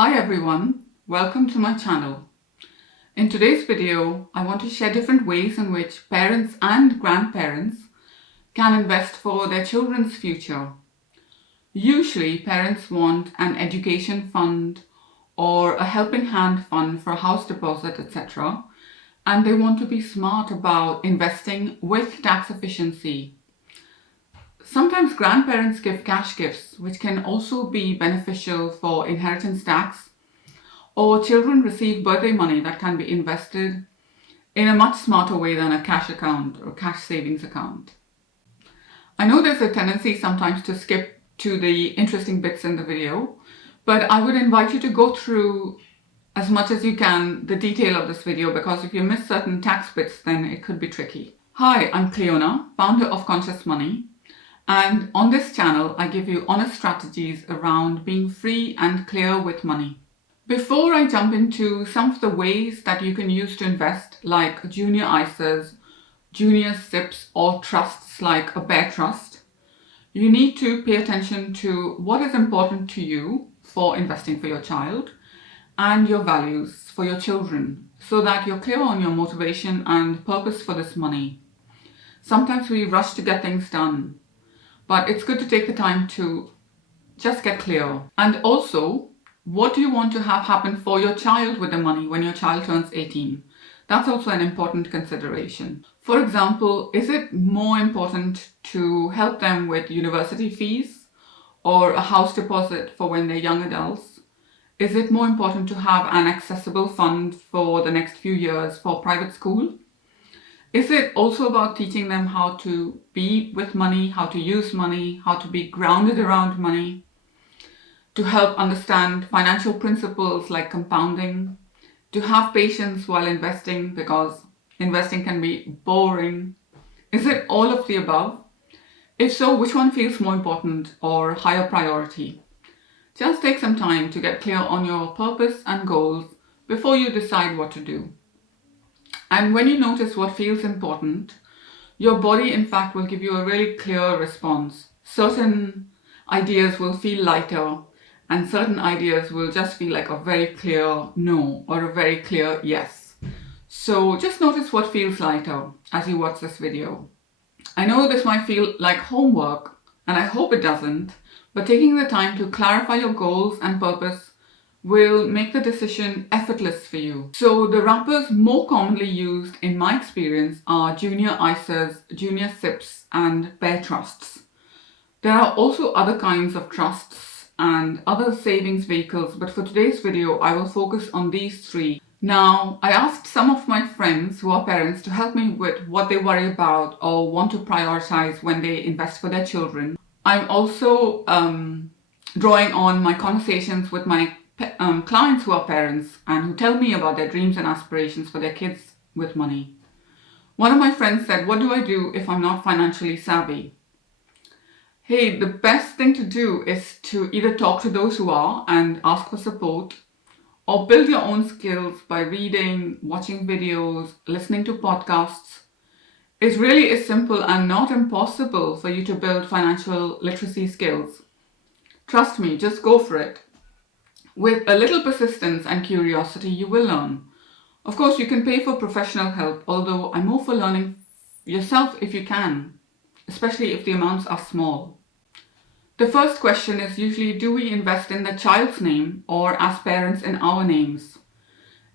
Hi everyone, welcome to my channel. In today's video, I want to share different ways in which parents and grandparents can invest for their children's future. Usually, parents want an education fund or a helping hand fund for a house deposit, etc. And they want to be smart about investing with tax efficiency. Sometimes grandparents give cash gifts, which can also be beneficial for inheritance tax, or children receive birthday money that can be invested in a much smarter way than a cash account or cash savings account. I know there's a tendency sometimes to skip to the interesting bits in the video, but I would invite you to go through as much as you can the detail of this video, because if you miss certain tax bits, then it could be tricky. Hi, I'm Cleona, founder of Conscious Money. And on this channel, I give you honest strategies around being free and clear with money. Before I jump into some of the ways that you can use to invest, like junior ISAs, junior SIPPs, or trusts like a bear trust, you need to pay attention to what is important to you for investing for your child and your values for your children, so that you're clear on your motivation and purpose for this money. Sometimes we rush to get things done, but it's good to take the time to just get clear. And also, what do you want to have happen for your child with the money when your child turns 18? That's also an important consideration. For example, is it more important to help them with university fees or a house deposit for when they're young adults? Is it more important to have an accessible fund for the next few years for private school? Is it also about teaching them how to be with money, how to use money, how to be grounded around money, to help understand financial principles like compounding, to have patience while investing because investing can be boring? Is it all of the above? If so, which one feels more important or higher priority? Just take some time to get clear on your purpose and goals before you decide what to do. And when you notice what feels important, your body in fact will give you a really clear response. Certain ideas will feel lighter and certain ideas will just feel like a very clear no or a very clear yes. So just notice what feels lighter as you watch this video. I know this might feel like homework, and I hope it doesn't, but taking the time to clarify your goals and purpose will make the decision effortless for you. So the wrappers more commonly used in my experience are junior ISAs, junior SIPPs, and bear trusts. There are also other kinds of trusts and other savings vehicles, but for today's video I will focus on these three. Now, I asked some of my friends who are parents to help me with what they worry about or want to prioritize when they invest for their children. I'm also drawing on my conversations with my clients who are parents and who tell me about their dreams and aspirations for their kids with money. One of my friends said, "What do I do if I'm not financially savvy?" Hey, the best thing to do is to either talk to those who are and ask for support, or build your own skills by reading, watching videos, listening to podcasts. It really is simple and not impossible for you to build financial literacy skills. Trust me, just go for it. With a little persistence and curiosity, you will learn. Of course, you can pay for professional help, although I'm more for learning yourself if you can, especially if the amounts are small. The first question is usually, do we invest in the child's name or as parents in our names?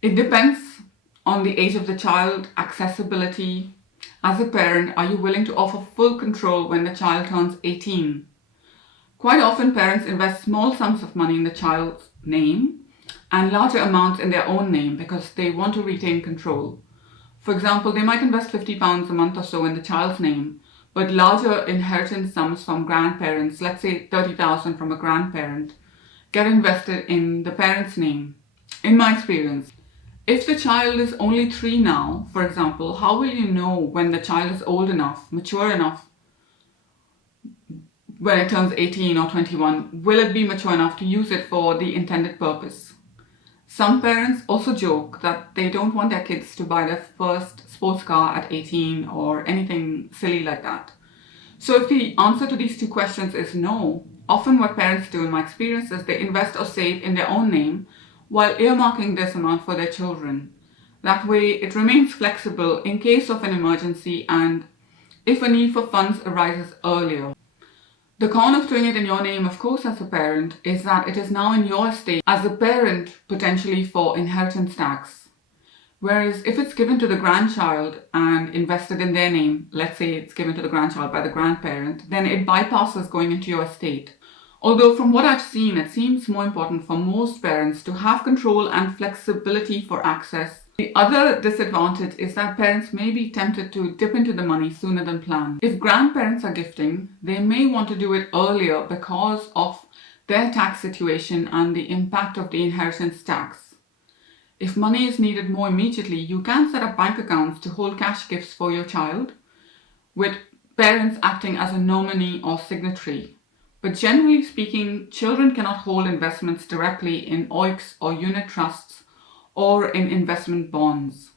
It depends on the age of the child, accessibility. As a parent, are you willing to offer full control when the child turns 18? Quite often, parents invest small sums of money in the child's name and larger amounts in their own name because they want to retain control. For example, they might invest £50 a month or so in the child's name, but larger inheritance sums from grandparents, let's say 30,000 from a grandparent, get invested in the parent's name. In my experience, if the child is only 3 now, for example, how will you know when the child is old enough, mature enough, when it turns 18 or 21? Will it be mature enough to use it for the intended purpose? Some parents also joke that they don't want their kids to buy their first sports car at 18 or anything silly like that. So if the answer to these two questions is no, often what parents do in my experience is they invest or save in their own name while earmarking this amount for their children. That way it remains flexible in case of an emergency and if a need for funds arises earlier. The con of doing it in your name, of course, as a parent, is that it is now in your estate as a parent potentially for inheritance tax. Whereas if it's given to the grandchild and invested in their name, let's say it's given to the grandchild by the grandparent, then it bypasses going into your estate. Although from what I've seen, it seems more important for most parents to have control and flexibility for access. The other disadvantage is that parents may be tempted to dip into the money sooner than planned. If grandparents are gifting, they may want to do it earlier because of their tax situation and the impact of the inheritance tax. If money is needed more immediately, you can set up bank accounts to hold cash gifts for your child, with parents acting as a nominee or signatory. But generally speaking, children cannot hold investments directly in OICs or unit trusts or in investment bonds.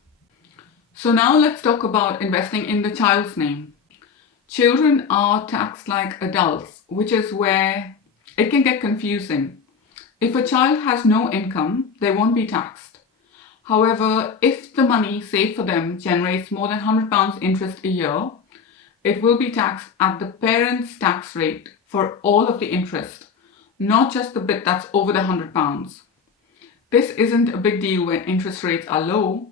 So now let's talk about investing in the child's name. Children are taxed like adults, which is where it can get confusing. If a child has no income, they won't be taxed. However, if the money saved for them generates more than £100 interest a year, it will be taxed at the parent's tax rate for all of the interest, not just the bit that's over the £100. This isn't a big deal when interest rates are low,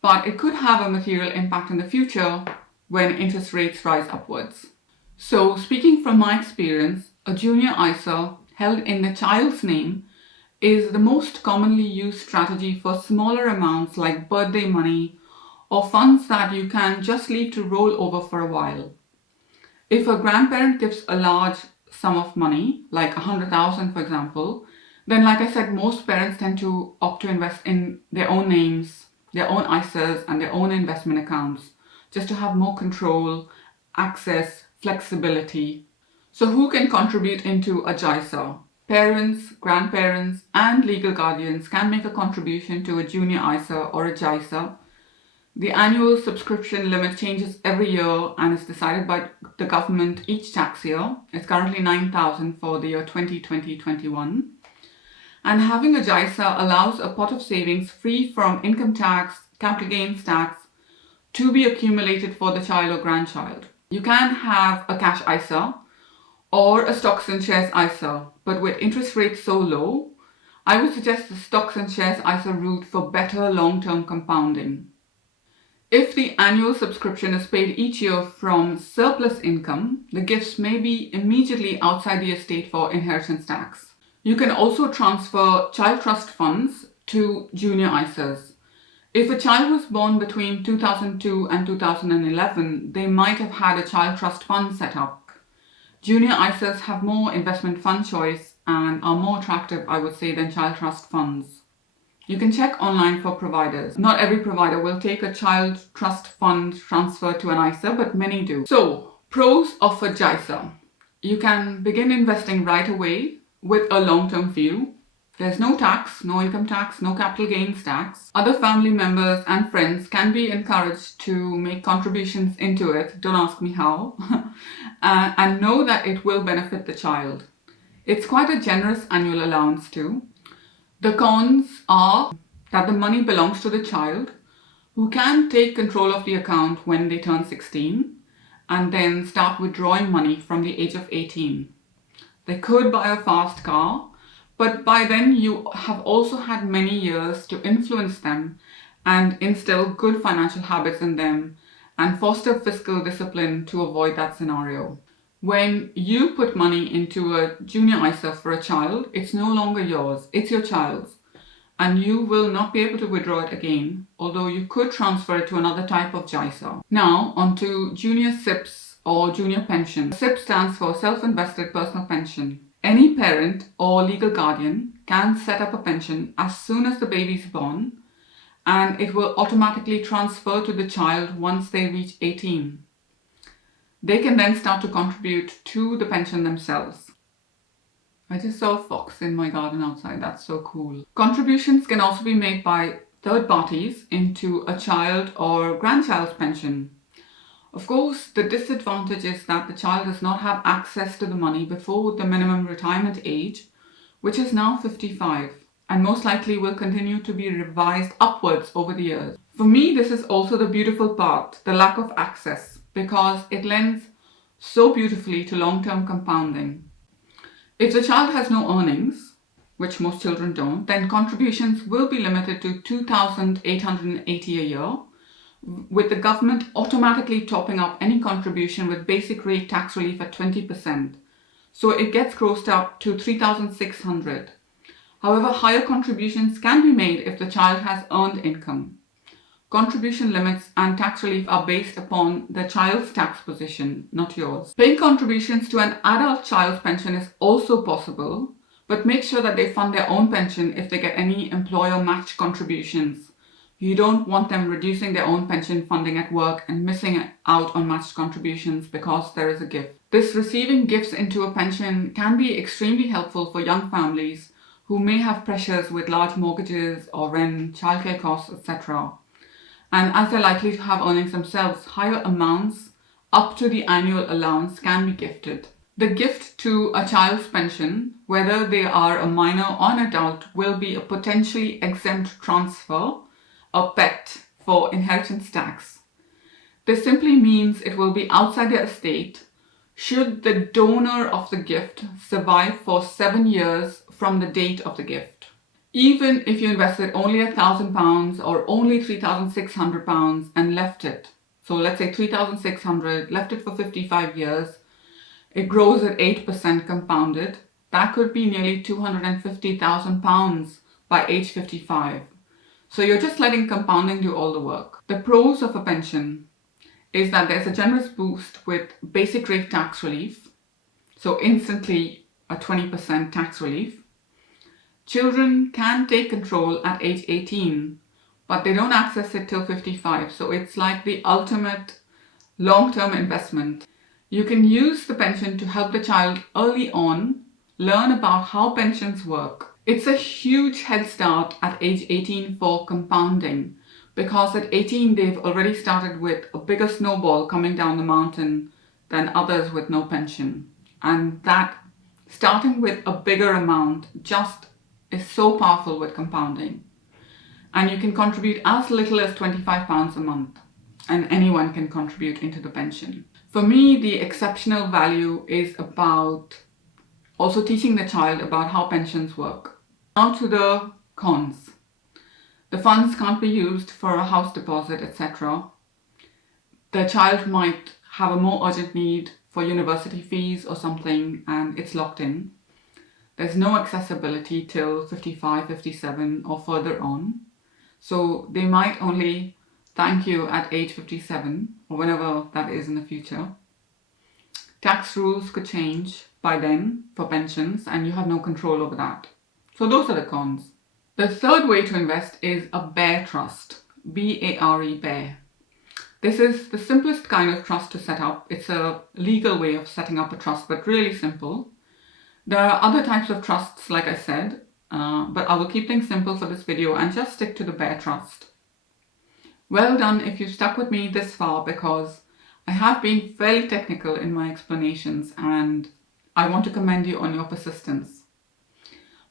but it could have a material impact in the future when interest rates rise upwards. So, speaking from my experience, a junior ISA held in the child's name is the most commonly used strategy for smaller amounts like birthday money or funds that you can just leave to roll over for a while. If a grandparent gives a large sum of money, like 100,000 for example, then like I said, most parents tend to opt to invest in their own names, their own ISAs and their own investment accounts, just to have more control, access, flexibility. So who can contribute into a JISA? Parents, grandparents and legal guardians can make a contribution to a junior ISA or a JISA. The annual subscription limit changes every year and is decided by the government each tax year. It's currently 9,000 for the year 2020-21. And having a JISA allows a pot of savings free from income tax, capital gains tax to be accumulated for the child or grandchild. You can have a cash ISA or a stocks and shares ISA, but with interest rates so low, I would suggest the stocks and shares ISA route for better long-term compounding. If the annual subscription is paid each year from surplus income, the gifts may be immediately outside the estate for inheritance tax. You can also transfer child trust funds to junior ISAs. If a child was born between 2002 and 2011, they might have had a child trust fund set up. Junior ISAs have more investment fund choice and are more attractive, I would say, than child trust funds. You can check online for providers. Not every provider will take a child trust fund transfer to an ISA, but many do. So, pros of a JISA. You can begin investing right away with a long-term view. There's no tax, no income tax, no capital gains tax. Other family members and friends can be encouraged to make contributions into it, don't ask me how, and know that it will benefit the child. It's quite a generous annual allowance too. The cons are that the money belongs to the child, who can take control of the account when they turn 16 and then start withdrawing money from the age of 18. They could buy a fast car, but by then you have also had many years to influence them and instill good financial habits in them and foster fiscal discipline to avoid that scenario. When you put money into a junior ISA for a child, it's no longer yours, it's your child's, and you will not be able to withdraw it again, although you could transfer it to another type of JISA. Now, onto junior SIPPs or junior pension. SIPP stands for Self-Invested Personal Pension. Any parent or legal guardian can set up a pension as soon as the baby is born, and it will automatically transfer to the child once they reach 18. They can then start to contribute to the pension themselves. I just saw a fox in my garden outside, that's so cool. Contributions can also be made by third parties into a child or grandchild's pension. Of course, the disadvantage is that the child does not have access to the money before the minimum retirement age, which is now 55, and most likely will continue to be revised upwards over the years. For me, this is also the beautiful part, the lack of access, because it lends so beautifully to long-term compounding. If the child has no earnings, which most children don't, then contributions will be limited to $2,880 a year, with the government automatically topping up any contribution with basic rate tax relief at 20%. So it gets grossed up to $3,600. However, higher contributions can be made if the child has earned income. Contribution limits and tax relief are based upon the child's tax position, not yours. Paying contributions to an adult child's pension is also possible, but make sure that they fund their own pension if they get any employer match contributions. You don't want them reducing their own pension funding at work and missing out on matched contributions because there is a gift. This receiving gifts into a pension can be extremely helpful for young families who may have pressures with large mortgages or rent, childcare costs, etc. And as they're likely to have earnings themselves, higher amounts up to the annual allowance can be gifted. The gift to a child's pension, whether they are a minor or an adult, will be a potentially exempt transfer, a PET, for inheritance tax. This simply means it will be outside their estate should the donor of the gift survive for 7 years from the date of the gift. Even if you invested only £1,000 or only £3,600 and left it, so let's say 3,600, left it for 55 years, it grows at 8% compounded, that could be nearly £250,000 by age 55. So you're just letting compounding do all the work. The pros of a pension is that there's a generous boost with basic rate tax relief, so instantly a 20% tax relief. Children can take control at age 18, but they don't access it till 55, so it's like the ultimate long-term investment. You can use the pension to help the child early on learn about how pensions work. It's a huge head start at age 18 for compounding, because at 18 they've already started with a bigger snowball coming down the mountain than others with no pension. And that starting with a bigger amount just is so powerful with compounding. And you can contribute as little as £25 a month, and anyone can contribute into the pension. For me, the exceptional value is about also teaching the child about how pensions work. Now to the cons. The funds can't be used for a house deposit, etc. The child might have a more urgent need for university fees or something, and it's locked in. There's no accessibility till 55, 57 or further on. So they might only thank you at age 57 or whenever that is in the future. Tax rules could change by then for pensions, and you have no control over that. So those are the cons. The third way to invest is a bare trust, B-A-R-E, bare. This is the simplest kind of trust to set up. It's a legal way of setting up a trust, but really simple. There are other types of trusts, like I said, but I will keep things simple for this video and just stick to the bare trust. Well done if you've stuck with me this far, because I have been fairly technical in my explanations and I want to commend you on your persistence.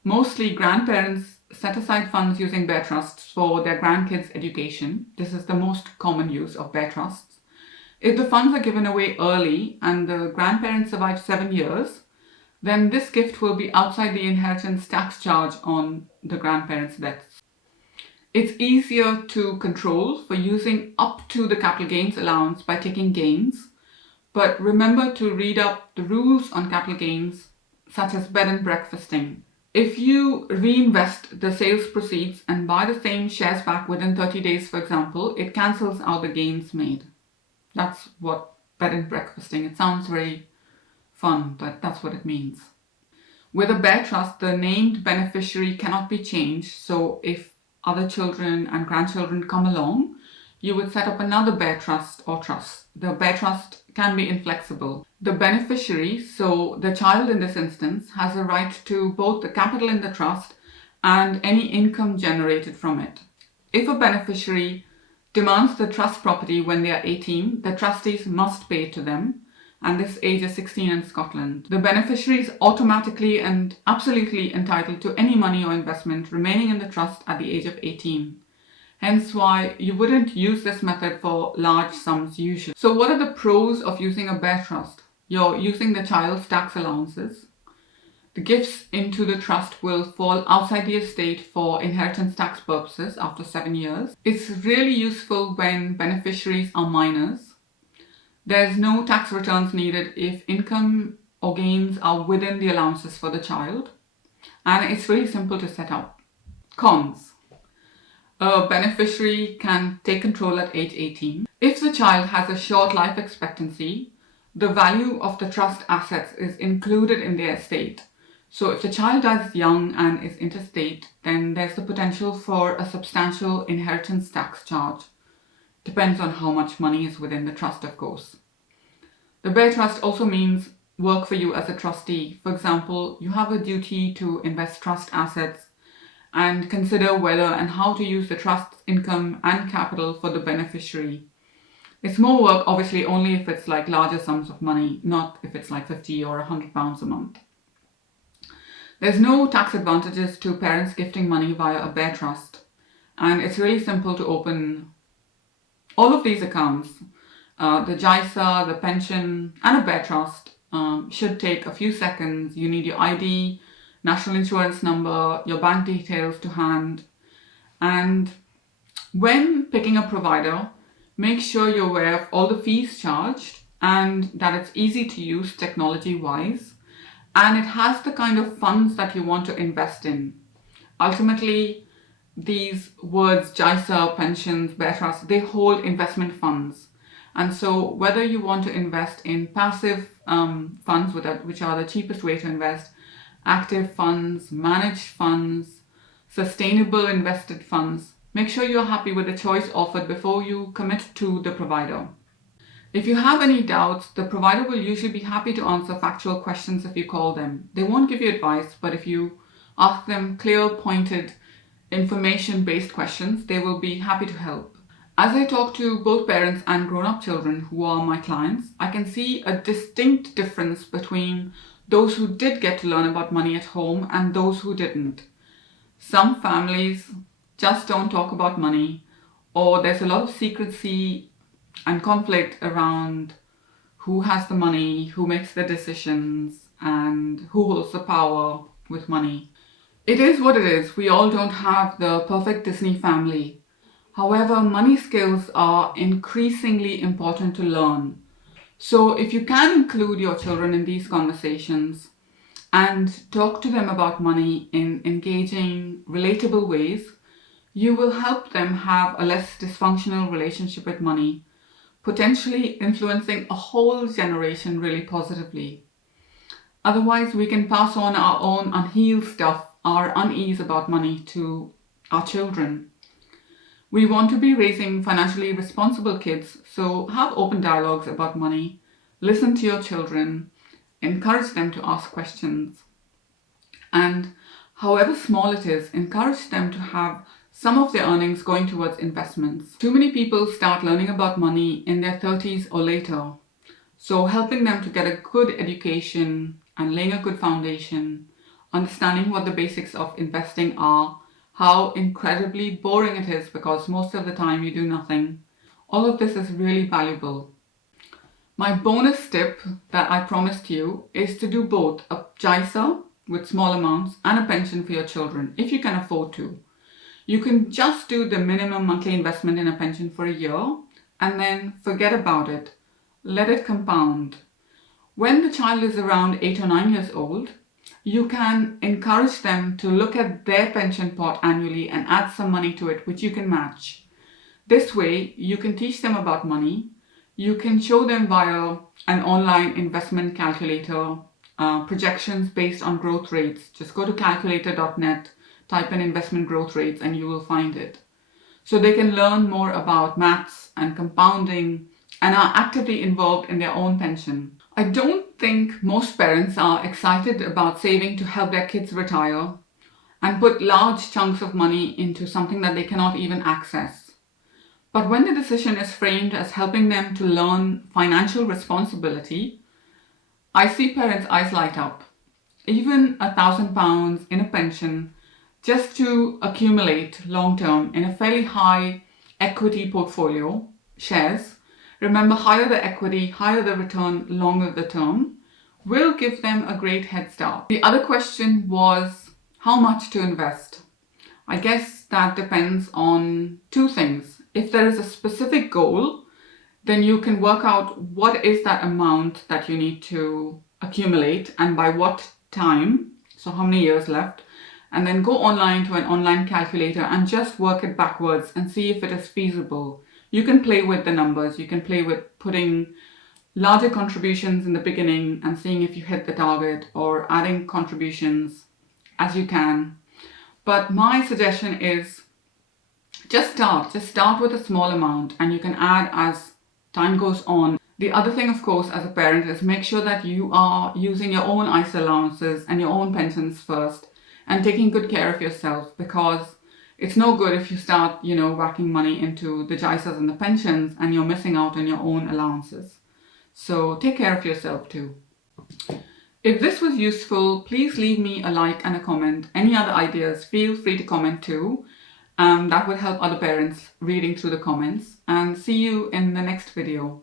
Mostly grandparents set aside funds using bare trusts for their grandkids' education. This is the most common use of bare trusts. If the funds are given away early and the grandparents survive 7 years, then this gift will be outside the inheritance tax charge on the grandparents' deaths. It's easier to control for using up to the capital gains allowance by taking gains, but remember to read up the rules on capital gains, such as bed and breakfasting. If you reinvest the sales proceeds and buy the same shares back within 30 days, for example, it cancels out the gains made. That's what bed and breakfasting, it sounds very fun, but that's what it means. With a bare trust, the named beneficiary cannot be changed, so if other children and grandchildren come along, you would set up another bare trust or trust. The bare trust can be inflexible. The beneficiary, so the child in this instance, has a right to both the capital in the trust and any income generated from it. If a beneficiary demands the trust property when they are 18, the trustees must pay it to them, and this age is 16 in Scotland. The beneficiary is automatically and absolutely entitled to any money or investment remaining in the trust at the age of 18. Hence why you wouldn't use this method for large sums usually. So what are the pros of using a bare trust? You're using the child's tax allowances. The gifts into the trust will fall outside the estate for inheritance tax purposes after 7 years. It's really useful when beneficiaries are minors. There's no tax returns needed if income or gains are within the allowances for the child. And it's really simple to set up. Cons. A beneficiary can take control at age 18. If the child has a short life expectancy, the value of the trust assets is included in their estate. So if the child dies young and is intestate, then there's the potential for a substantial inheritance tax charge. Depends on how much money is within the trust, of course. The bare trust also means work for you as a trustee. For example, you have a duty to invest trust assets and consider whether and how to use the trust's income and capital for the beneficiary. It's more work, obviously, only if it's like larger sums of money, not if it's like £50 or £100 a month. There's no tax advantages to parents gifting money via a bare trust, and it's really simple to open all of these accounts. The JISA, the pension, and a bare trust should take a few seconds. You need your ID, national insurance number, your bank details to hand, and when picking a provider, make sure you're aware of all the fees charged and that it's easy to use technology-wise. And it has the kind of funds that you want to invest in. Ultimately, these words, JISA, pensions, bare trust, they hold investment funds. And so whether you want to invest in passive funds, which are the cheapest way to invest, active funds, managed funds, sustainable invested funds, make sure you're happy with the choice offered before you commit to the provider. If you have any doubts, the provider will usually be happy to answer factual questions if you call them. They won't give you advice, but if you ask them clear, pointed, information-based questions, they will be happy to help. As I talk to both parents and grown-up children who are my clients, I can see a distinct difference between those who did get to learn about money at home and those who didn't. Some families just don't talk about money, or there's a lot of secrecy and conflict around who has the money, who makes the decisions, and who holds the power with money. It is what it is. We all don't have the perfect Disney family. However, money skills are increasingly important to learn. So if you can include your children in these conversations and talk to them about money in engaging, relatable ways, you will help them have a less dysfunctional relationship with money, potentially influencing a whole generation really positively. Otherwise, we can pass on our own unhealed stuff, our unease about money to our children. We want to be raising financially responsible kids, so have open dialogues about money, listen to your children, encourage them to ask questions, and however small it is, encourage them to have some of their earnings going towards investments. Too many people start learning about money in their 30s or later. So helping them to get a good education and laying a good foundation, understanding what the basics of investing are, how incredibly boring it is because most of the time you do nothing. All of this is really valuable. My bonus tip that I promised you is to do both a JISA with small amounts and a pension for your children if you can afford to. You can just do the minimum monthly investment in a pension for a year and then forget about it. Let it compound. When the child is around 8 or 9 years old, you can encourage them to look at their pension pot annually and add some money to it, which you can match. This way, you can teach them about money. You can show them via an online investment calculator, projections based on growth rates. Just go to calculator.net, type in investment growth rates, and you will find it. So they can learn more about maths and compounding and are actively involved in their own pension. I don't think most parents are excited about saving to help their kids retire and put large chunks of money into something that they cannot even access. But when the decision is framed as helping them to learn financial responsibility, I see parents' eyes light up. Even £1,000 in a pension just to accumulate long-term in a fairly high equity portfolio, shares, remember, higher the equity, higher the return, longer the term, will give them a great head start. The other question was how much to invest. I guess that depends on two things. If there is a specific goal, then you can work out what is that amount that you need to accumulate and by what time, so how many years left, and then go online to an online calculator and just work it backwards and see if it is feasible. You can play with the numbers. You can play with putting larger contributions in the beginning and seeing if you hit the target, or adding contributions as you can. But my suggestion is just start with a small amount, and you can add as time goes on. The other thing, of course, as a parent is make sure that you are using your own ISA allowances and your own pensions first and taking good care of yourself, because it's no good if you start, whacking money into the JISAs and the pensions and you're missing out on your own allowances. So take care of yourself too. If this was useful, please leave me a like and a comment. Any other ideas, feel free to comment too. That would help other parents reading through the comments. And see you in the next video.